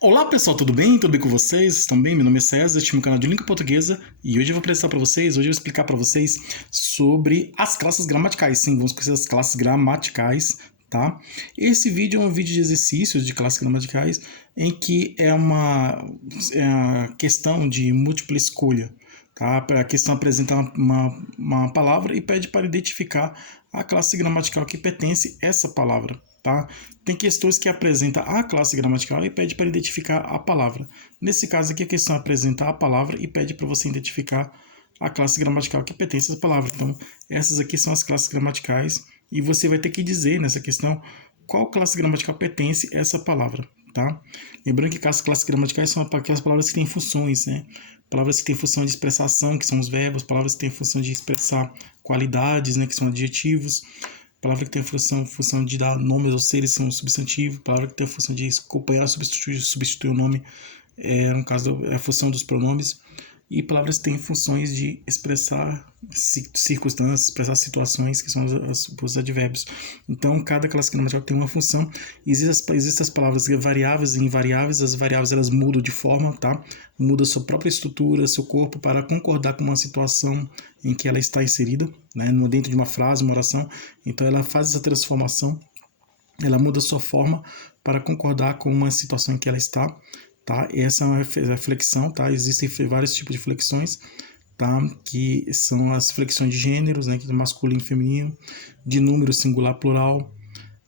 Olá pessoal, tudo bem? Tudo bem com vocês? Estão bem? Meu nome é César, este é meu canal de língua portuguesa e hoje eu vou apresentar para vocês, hoje eu vou explicar para vocês sobre as classes gramaticais. Sim, vamos conhecer as classes gramaticais, tá? Esse vídeo é um vídeo de exercícios de classes gramaticais em que é uma questão de múltipla escolha, tá? A questão apresenta uma palavra e pede para identificar a classe gramatical que pertence a essa palavra. Tá? Tem questões que apresenta a classe gramatical e pede para identificar a palavra. Nesse caso aqui, a questão apresenta a palavra e pede para você identificar a classe gramatical que pertence a essa palavra. Então, essas aqui são as classes gramaticais e você vai ter que dizer nessa questão qual classe gramatical pertence a essa palavra. Tá? Lembrando que as classes gramaticais são aquelas palavras que têm funções, né? Palavras que têm função de expressar ação, que são os verbos, palavras que têm função de expressar qualidades, né, que são adjetivos. Palavra que tem a função de dar nomes aos seres são substantivo. Palavra que tem a função de acompanhar, substituir o nome, no caso, é a função dos pronomes. E palavras que têm funções de expressar circunstâncias, expressar situações, que são os advérbios. Então, cada classe gramatical tem uma função. Existem as palavras variáveis e invariáveis. As variáveis, elas mudam de forma, tá? Muda sua própria estrutura, seu corpo, para concordar com uma situação em que ela está inserida, né? Dentro de uma frase, uma oração. Então, ela faz essa transformação, ela muda sua forma para concordar com uma situação em que ela está. Tá? Essa é uma flexão, tá? Existem vários tipos de flexões, tá? Que são as flexões de gêneros, né? Que é masculino e feminino, de número singular plural,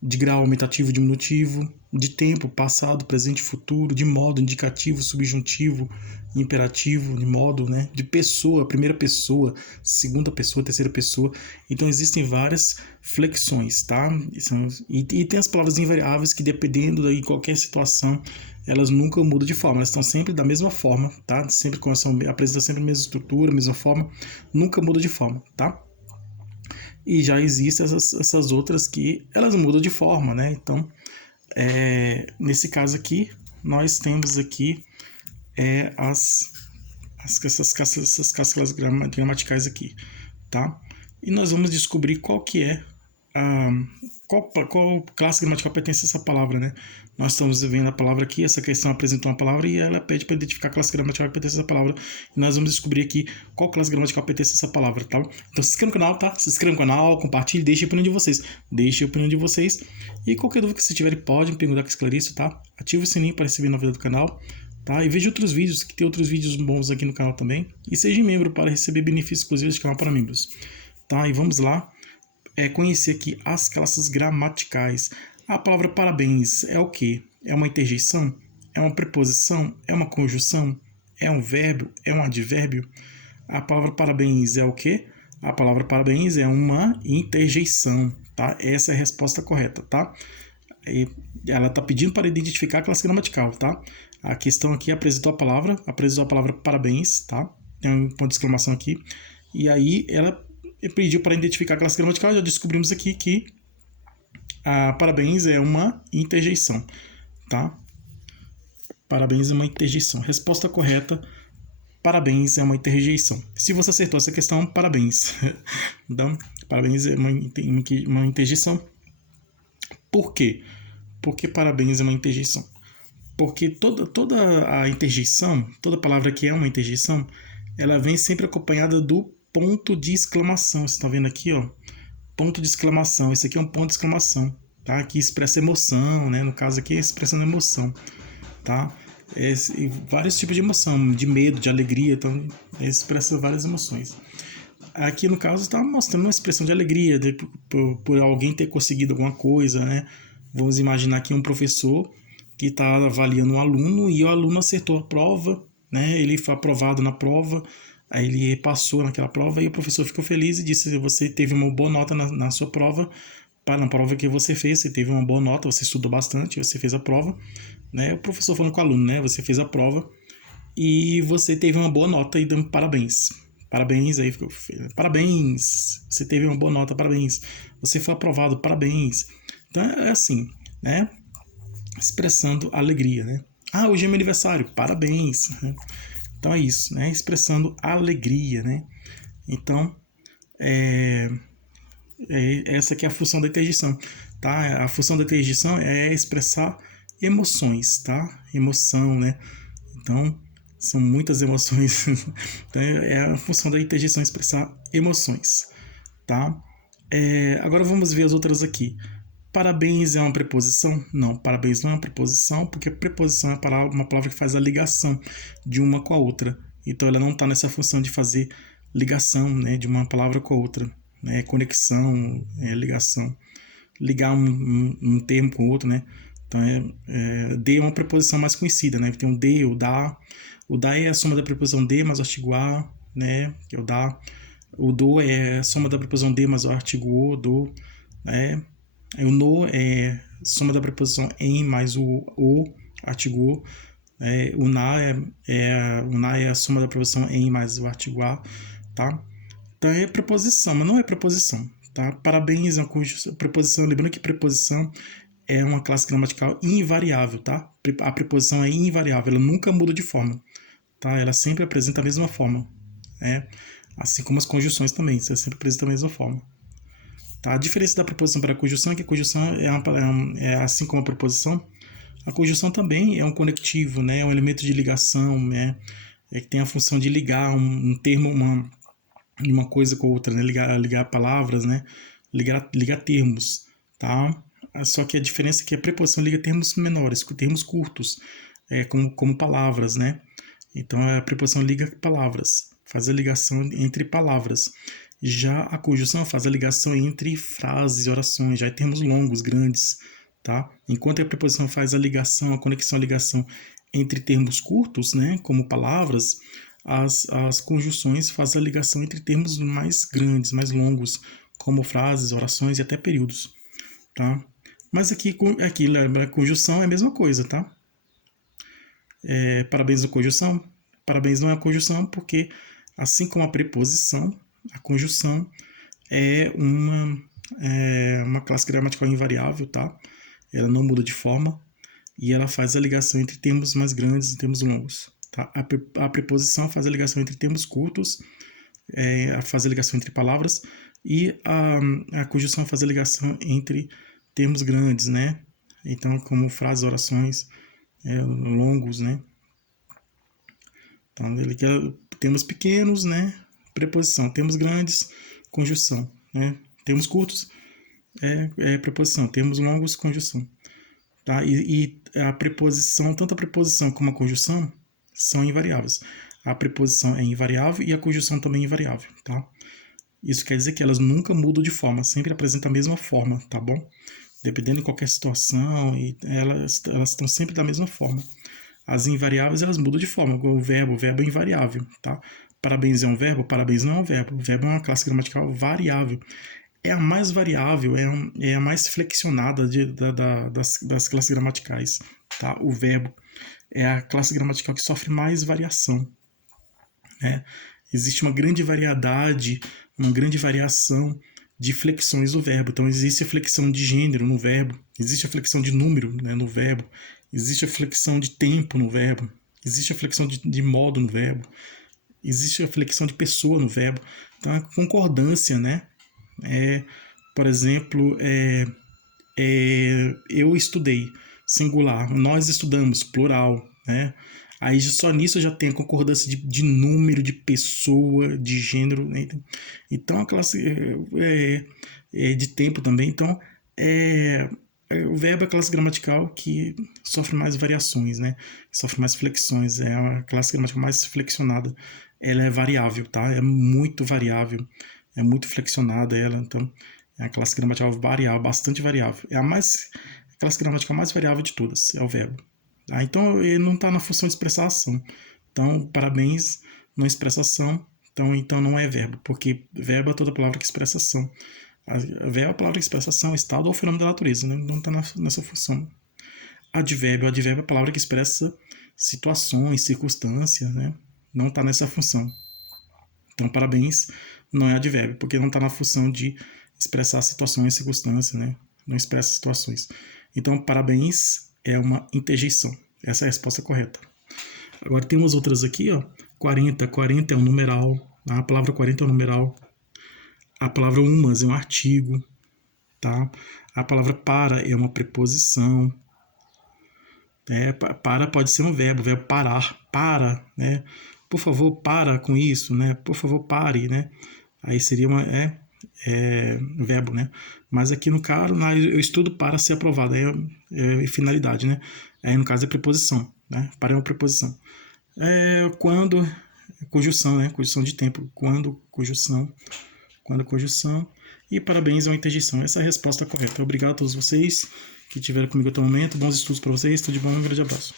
de grau aumentativo diminutivo, de tempo, passado, presente e futuro, de modo, indicativo, subjuntivo, imperativo, de modo, né? De pessoa, primeira pessoa, segunda pessoa, terceira pessoa. Então existem várias flexões, tá? E tem as palavras invariáveis que, dependendo de qualquer situação, elas nunca mudam de forma, elas estão sempre da mesma forma, tá? Sempre apresentam sempre a mesma estrutura, a mesma forma, nunca muda de forma, tá? E já existem essas outras que elas mudam de forma, né? Então, nesse caso aqui, nós temos aqui essas classes gramaticais aqui, tá? E nós vamos descobrir qual que é qual classe gramatical pertence a essa palavra, né? Nós estamos vendo a palavra aqui, essa questão apresentou uma palavra e ela pede para identificar a classe gramatical que pertence a essa palavra. E nós vamos descobrir aqui qual classe gramatical pertence a essa palavra, tá? Então se inscreva no canal, tá? Se inscreva no canal, compartilhe, deixe a opinião de vocês. Deixe a opinião de vocês. E qualquer dúvida que vocês tiverem, pode me perguntar que eu esclareço, tá? Ative o sininho para receber novidade do canal, tá? E veja outros vídeos, que tem outros vídeos bons aqui no canal também. E seja membro para receber benefícios exclusivos do canal para membros, tá? E vamos lá. Conhecer aqui as classes gramaticais. A palavra parabéns é o que? É uma interjeição? É uma preposição? É uma conjunção? É um verbo? É um advérbio? A palavra parabéns é o que? A palavra parabéns é uma interjeição, tá? Essa é a resposta correta, tá? Ela está pedindo para identificar a classe gramatical, tá? A questão aqui apresentou a palavra parabéns, tá? Tem um ponto de exclamação aqui. E aí ela pediu para identificar a classe gramatical. Já descobrimos aqui que a parabéns é uma interjeição, tá? Parabéns é uma interjeição. Resposta correta, parabéns é uma interjeição. Se você acertou essa questão, parabéns. Então, parabéns é uma interjeição. Por quê? Porque parabéns é uma interjeição. Porque toda a interjeição, toda palavra que é uma interjeição, ela vem sempre acompanhada do ponto de exclamação. Vocês estão vendo aqui, ó? Ponto de exclamação. Esse aqui é um ponto de exclamação, tá? Que expressa emoção, né? No caso aqui, é expressando emoção, tá? Vários tipos de emoção, de medo, de alegria, então expressa várias emoções. Aqui no caso está mostrando uma expressão de alegria por alguém ter conseguido alguma coisa, né? Vamos imaginar aqui um professor que está avaliando um aluno e o aluno acertou a prova, né? Ele foi aprovado na prova. Aí ele passou naquela prova e o professor ficou feliz e disse: você teve uma boa nota na sua prova, na prova que você fez, você teve uma boa nota, você estudou bastante, você fez a prova, né? O professor falando com o aluno, né? Você fez a prova e você teve uma boa nota e dando parabéns. Parabéns, aí ficou, parabéns, você teve uma boa nota, parabéns. Você foi aprovado, parabéns. Então é assim, né? Expressando alegria, né? Ah, hoje é meu aniversário, parabéns. Então é isso, né? Expressando alegria, né? Então, essa aqui é a função da interjeição, tá? A função da interjeição é expressar emoções, tá? Emoção, né? Então, são muitas emoções. Então, é a função da interjeição expressar emoções, tá? Agora vamos ver as outras aqui. Parabéns é uma preposição? Não, parabéns não é uma preposição, porque preposição é uma palavra que faz a ligação de uma com a outra. Então ela não está nessa função de fazer ligação, né, de uma palavra com a outra, né, conexão, ligação, ligar um termo com o outro, né. Então de é uma preposição mais conhecida, né, tem o de, o da. O da é a soma da preposição de mais o artigo a, né, que é o da. O do é a soma da preposição de mais o artigo o, do, né. O no é soma da preposição em mais o artigo o. O na é a soma da preposição em mais o artigo a, tá? Então é preposição, mas não é preposição, tá? Parabéns é uma preposição, lembrando que preposição é uma classe gramatical invariável, tá? A preposição é invariável, ela nunca muda de forma, tá? Ela sempre apresenta a mesma forma, né? Assim como as conjunções também, ela sempre apresenta a mesma forma. Tá? A diferença da preposição para a conjunção é que a conjunção é assim como a preposição, a conjunção também é um conectivo, né? É um elemento de ligação, né? Que tem a função de ligar um termo, uma coisa com a outra, né? Ligar palavras, né? Ligar termos, tá? Só que a diferença é que a preposição liga termos menores, termos curtos, como palavras, né? Então a preposição liga palavras, faz a ligação entre palavras. Já a conjunção faz a ligação entre frases e orações, já é termos longos, grandes, tá? Enquanto a preposição faz a ligação, a conexão, a ligação entre termos curtos, né, como palavras, as conjunções fazem a ligação entre termos mais grandes, mais longos, como frases, orações e até períodos, tá? Mas aqui a conjunção é a mesma coisa, tá? Parabéns da conjunção. Parabéns não é a conjunção porque, assim como a preposição, a conjunção é uma classe gramatical invariável, tá? Ela não muda de forma e ela faz a ligação entre termos mais grandes e termos longos. Tá? A preposição faz a ligação entre termos curtos, faz a ligação entre palavras, e a conjunção faz a ligação entre termos grandes, né? Então, como frases, orações, longos, né? Então, ele quer termos pequenos, né? Preposição. Termos grandes, conjunção, né? Termos curtos, preposição. Termos longos, conjunção. Tá? E a preposição, tanto a preposição como a conjunção, são invariáveis. A preposição é invariável e a conjunção também é invariável, tá? Isso quer dizer que elas nunca mudam de forma, sempre apresentam a mesma forma, tá bom? Dependendo de qualquer situação, elas estão sempre da mesma forma. As invariáveis, elas mudam de forma. O verbo é invariável, tá? Parabéns é um verbo, parabéns não é um verbo. O verbo é uma classe gramatical variável. É a mais variável, é a mais flexionada das classes gramaticais, tá? O verbo é a classe gramatical que sofre mais variação, né? Existe uma grande variedade, uma grande variação de flexões do verbo. Então, existe a flexão de gênero no verbo, existe a flexão de número, né, no verbo, existe a flexão de tempo no verbo, existe a flexão de modo no verbo, existe a flexão de pessoa no verbo. Então, a concordância, né? Por exemplo, eu estudei, singular, nós estudamos, plural, né? Aí só nisso já tem a concordância de número, de pessoa, de gênero, né? Então a classe de tempo também. Então o verbo é a classe gramatical que sofre mais variações, né? Sofre mais flexões, é a classe gramatical mais flexionada. Ela é variável, tá? É muito variável, é muito flexionada ela, então é a classe gramatical variável, bastante variável. É a classe gramatical mais variável de todas, é o verbo. Tá? Então ele não está na função de expressar ação. Então, parabéns não expressa ação, então não é verbo, porque verbo é toda palavra que expressa ação. Verbo é a palavra que expressa ação, estado ou fenômeno da natureza, né? Não está nessa função. Advérbio é a palavra que expressa situações, circunstâncias, né? Não está nessa função. Então, parabéns não é advérbio, porque não está na função de expressar situações, circunstâncias, né? Não expressa situações. Então, parabéns é uma interjeição. Essa é a resposta correta. Agora tem umas outras aqui, ó. 40 é um numeral. A palavra 40 é um numeral. A palavra umas é um artigo, tá? A palavra para é uma preposição. Para pode ser um verbo, o verbo parar, para, né? Por favor, para com isso, né? Por favor, pare, né? Aí seria verbo, né? Mas aqui no caso, eu estudo para ser aprovado, aí é finalidade, né? Aí no caso é preposição, né? Para é uma preposição. Quando, conjunção, né? Conjunção de tempo. Quando, conjunção. Quando, conjunção. E parabéns é uma interjeição. Essa é a resposta correta. Obrigado a todos vocês que estiveram comigo até o momento. Bons estudos para vocês. Tudo de bom e um grande abraço.